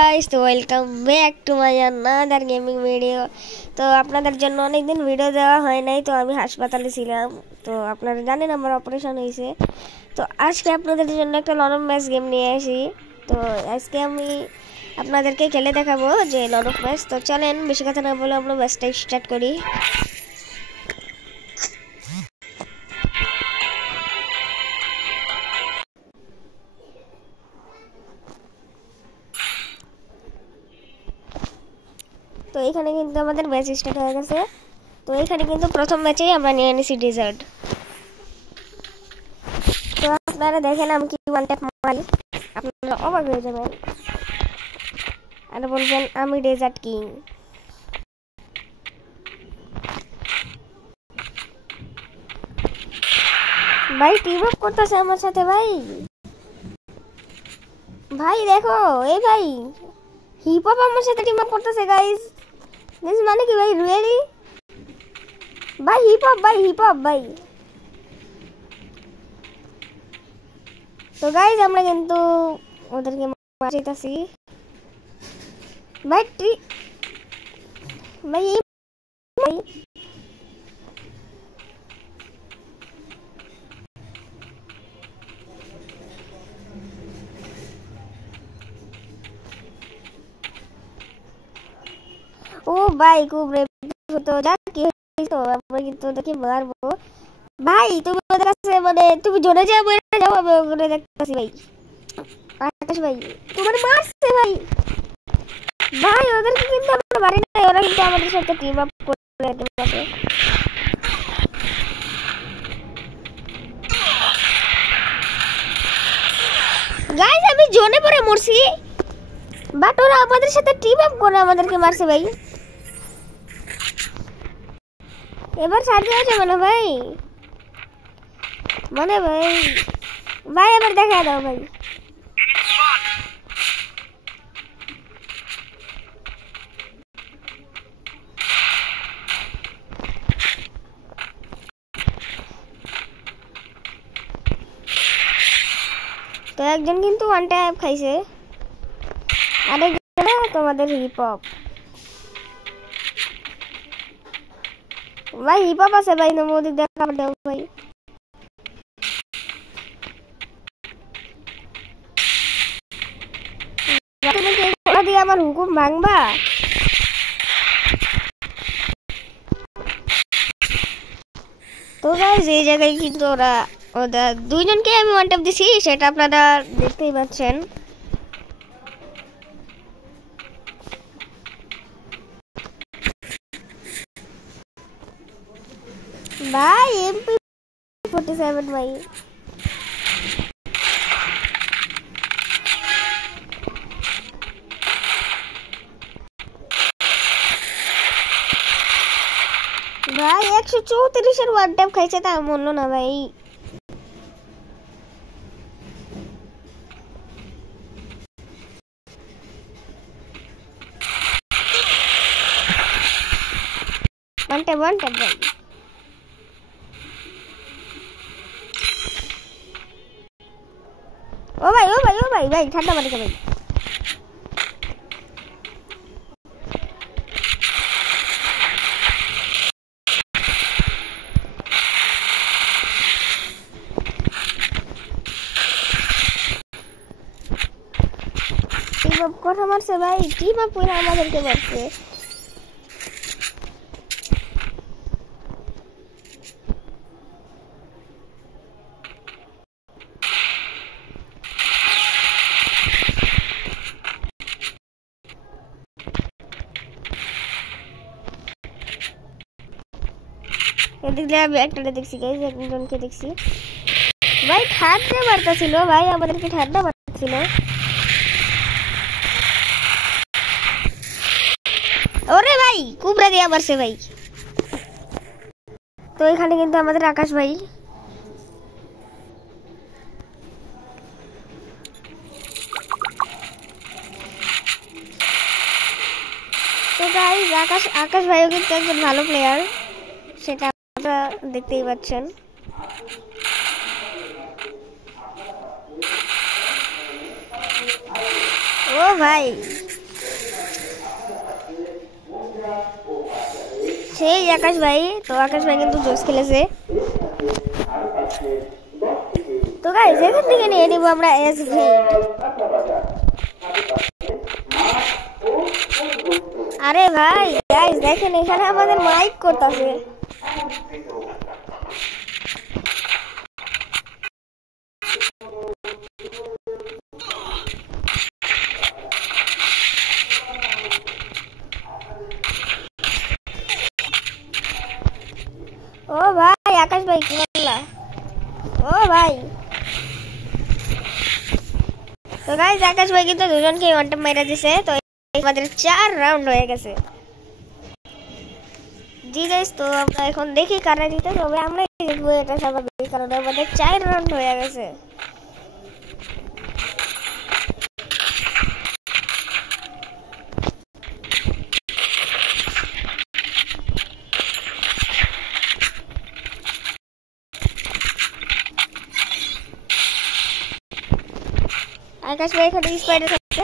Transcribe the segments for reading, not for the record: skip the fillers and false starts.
গাইস, তো welcome back to my another gaming video. তো আপনাদের জন্য অনেকদিন ভিডিও দেওয়া হয় নাই, তো আমি হাসপাতালে ছিলাম। তো আপনারা জানেন আমার অপারেশন হয়েছে। তো আজকে আপনাদের জন্য একটা লন অফ ম্যাচ গেম নিয়ে আসি। তো আজকে আমি আপনাদেরকে খেলে দেখাবো যে লন অফ ম্যাচ। তো চলেন বেশি কথা না বলে আমরা ম্যাচটা স্টার্ট করি। তো এখানে কিন্তু আমাদের ম্যাচ স্টার্ট হয়ে গেছে। তো এখানে কিন্তু প্রথম ম্যাচেই আমরা নিয়ে নিছি ডেজার্ট। তো আপনারা দেখেন আমি কি ওয়ান ট্যাপ মারি, আপনারা অবাক হয়ে যাবেন আর বলবেন আমি ডেজার্ট কিং। ভাই টিম আপ করতেছে আমার সাথে। ভাই ভাই দেখো, এই ভাই হিপ হপ আমার সাথে টিম আপ করতেছে গাইস। দিস মানে কি ভাই, রিয়েলি ভাই হিপ হপ, ভাই হিপ হপ ভাই। তো গাইস আমরা কিন্তু ওদেরকে মারতেছি ভাই। ভাই ভাই ও ভাই খুব তো যাক কি হইতো, আমরা কিন্তু ওদেরকে মারবো। ভাই তুমি ওদের কাছে মানে তুমি জোরে যাও, বেরে যাও, আমি ওখানে দেখতেছি ভাই। আকাশ ভাই তোমার মারছে ভাই। ভাই ওদেরকে কিন্তু আমরা মারি নাই, ওরা কিন্তু আমাদের সাথে টিম আপ করে আছে। গাইস আমি জোনে পরে মরছি, বাট ওরা আমাদের সাথে টিম আপ করে আমাদেরকে মারছে ভাই। এবার ছাড় দেওয়া যাবে না ভাই, মানে ভাই ভাই এবার দেখা দাও ভাই। তো একজন কিন্তু ওয়ান ট্যাপ খাইছে, আরেকজন তোমাদের হিপ হপ। ভাই হিপ হপ আছে ভাই, নমোদিক দেখা দাও ভাই। তুমি কি কোলা দিয়ে আমার হুকুম ভাঙবা? তো গাইস এই জায়গায় কিন্তু ওরা দুইজনকে আমি ওয়ান ট্যাপ দিছি, সেটা আপনারা দেখতেই পাচ্ছেন। ভাই এমপি 47 ভাই। ভাই 134 এর ওয়ান ট্যাপ খাইছে, তা মনে না ভাই। ওয়ান ট্যাপ ভাই। ও ভাই ভাই ঠান্ডা মারি ভাই। টিম আপ কথা মারছে ভাই, টিম আপ করে আমাদেরকে মারছে। এদিকে আমি একটা দেখছি গাইস, একজনকে দেখছি ভাই ঠান্ডা মারতেছিল ভাই, আমাদেরকে ঠান্ডা মারতেছিল। ওরে ভাই কুবরা দিয়ে মারছে ভাই। তো এখানে কিন্তু আমাদের আকাশ ভাই। তো গাইস আকাশ ভাইও কিন্তু একজন ভালো প্লেয়ার, সেটা আপনারা দেখতেই পাচ্ছেন। ও ভাই সেই আকাশ ভাই, তো আকাশ ভাই কিন্তু জোস খেলেছে। তো গাইস এখান থেকে নিয়ে নিব আমরা এসভি। আরে ভাই গাইস দেখেন এখানে আমাদের মাইক করতেছে। ও ভাই আকাশ ভাই কি বললা? ও ভাই তো গাইস আকাশ ভাই কিন্তু দুজনকে ওয়ান টাইম মেরে দিছে। তো আমাদের 4 রাউন্ড হয়ে গেছে। জি গাইস তো আমরা এখন দেখি কারা জিতে, তবে আমরা জিতবো এটা স্বাভাবিক, কারণ আমাদের 4 রাউন্ড হয়ে গেছে। আকাশ ভাই এখানে স্পাইডার আছে।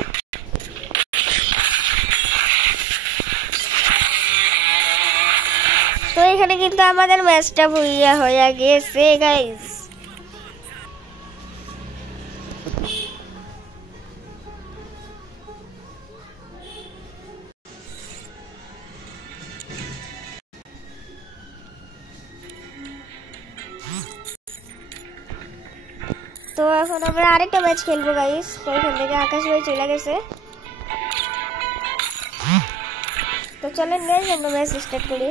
তো এখানে কিন্তু আমাদের ম্যাচটা ভুইয়া হয়ে গেছে গাইস। তো এখন আমরা আরেকটা ম্যাচ খেলবো গাইস। তো এখান থেকে আকাশ ভাই চলে গেছে। তো চলেন গাইস আমরা ম্যাচ স্টার্ট করি।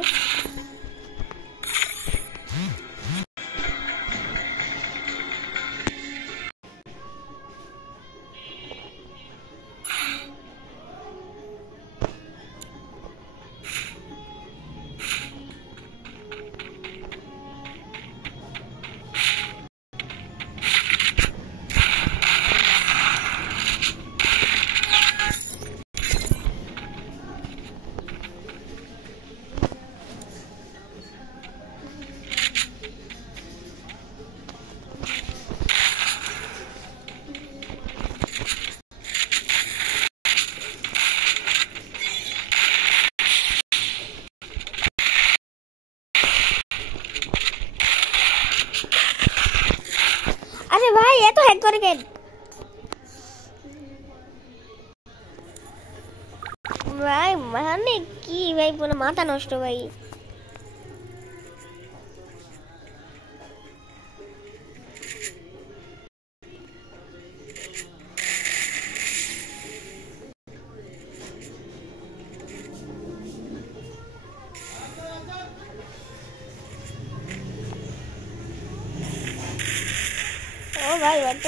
আরে ভাই এত হ্যাক করে কেন? ভাই মানে কি ভাই, পুরো মাথা নষ্ট ভাই। ও ভাই ওয়াট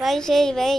ভাই সেই ভাই।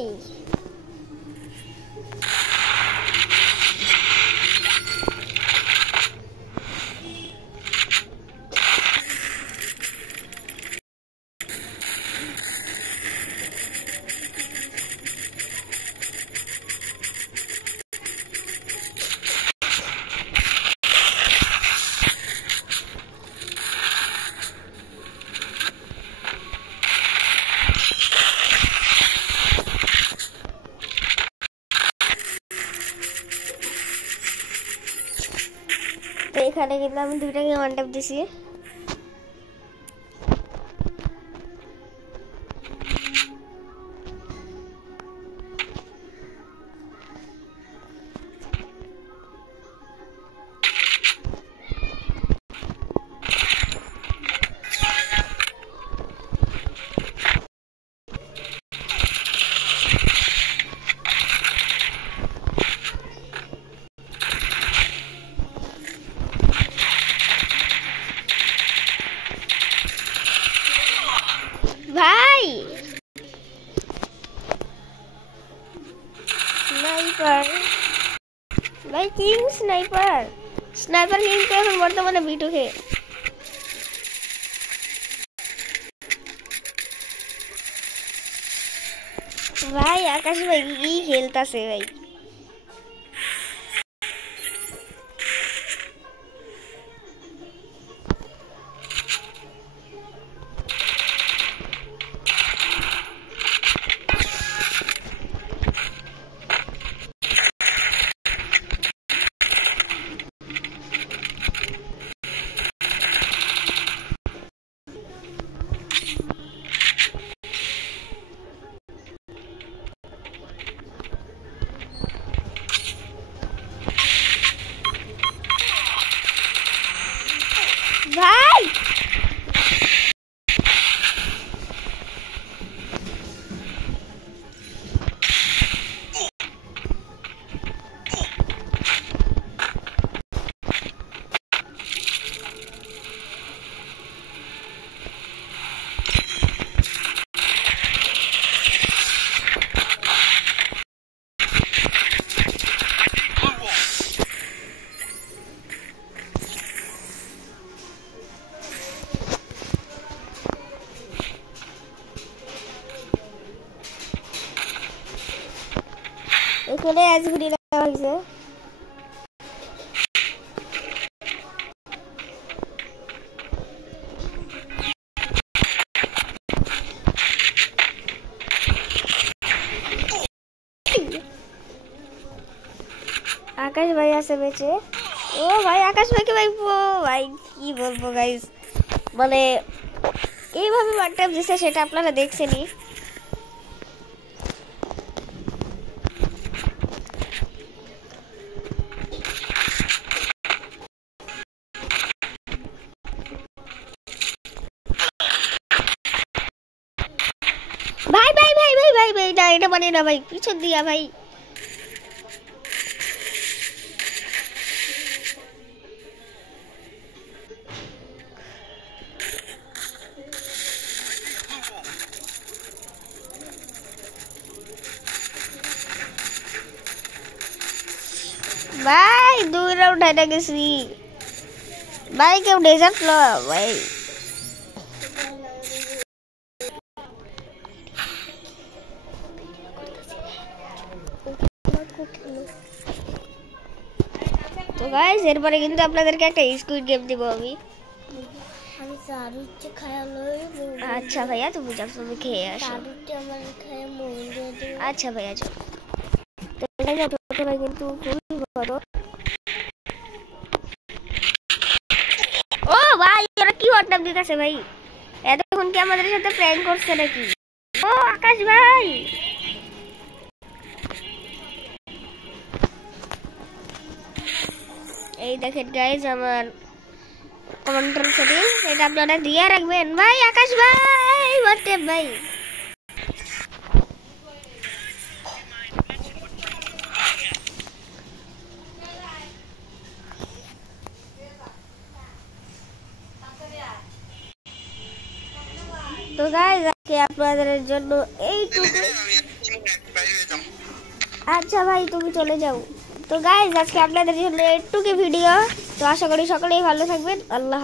তো এখানে কিন্তু আমি দুইটাকে ওয়ান ট্যাপ দিছি। ভাই স্নাইপার, ভাই কিং স্নাইপার, স্নাইপার কিন্তু এখন বর্তমানে বিটুকে। ভাই আকাশ ভাই কি খেলতাছে ভাই। কোনে আজ ঘুরি লাগা হইছে आकाश भाई ऐसे बेचे ओ भाई आकाश भाई के भाई वो भाई की बोलबो गाइस মানে এইভাবে ওয়ান টাইম দিছে সেটা আপনারা দেখছেনই ভাই ভাই ভাই ভাই ভাই ভাই না এটা মানে না ভাই পিছন দিয়া ভাই भाई 2 राउंड है ना किसी भाई क्यों डेजर्ट लो भाई तो गाइस এরপরে কিন্তু আপনাদেরকে একটা স্কুইড গেম দিব আমি সারুচে খায়া লই আচ্ছা ভাইয়া তুমি যাও তুমি খেয়ে আসো সারুচে আমার খায়া মরে দে আচ্ছা ভাইয়া যাও তো গাইস ছোট ভাই কিন্তু খুবই বড় ও ভাই এরা কি হটনাম দিতেছে ভাই এতক্ষণ কি আমাদের সাথে প্র্যাঙ্ক করছে নাকি ও আকাশ ভাই এই দেখেন গাইস আমার কন্ট্রোল সেটিং এটা আপনারা দিয়ে রাখবেন ভাই আকাশ ভাই বটে ভাই তো গাইস আজকে আপনাদের জন্য এইটুকু আচ্ছা ভাই তুমি চলে যাও তো গাইস আজকে আপনাদের জন্য এইটুকু ভিডিও তো আশা করি সকলেই ভালো থাকবেন আল্লাহ